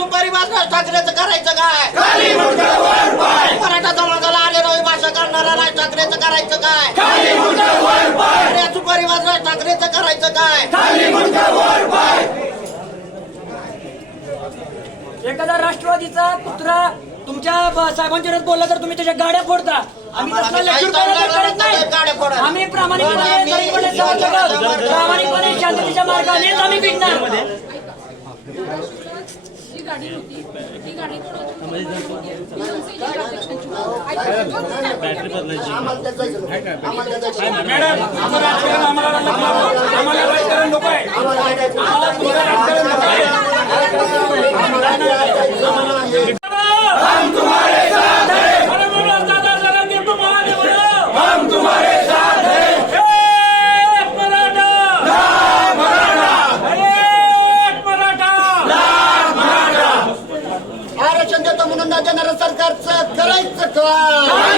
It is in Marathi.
तुपारी बाजूला ठाकरेचं करायचं काय? मराठा समाजाला आलेलं भाषा करणारा राज ठाकरेचं करायचं काय? तुपारी बाजूला ठाकरेचं करायचं काय? एखादा राष्ट्रवादीचा कुत्रा तुमच्या साहेबांच्या बोलला तर तुम्ही त्याच्या गाड्या फोडता. आम्ही. आम्ही प्रामाणिकपणे. प्रामाणिकपणे शांततेच्या मार्गानेच आम्ही विकणार जी गाडी होती ती गाडी कोणाची ती मॅडम आम्हाला राजकारण आम्हाला नको नको आहे आरक्षण देतो म्हणून देणारं सरकारचं करायचं का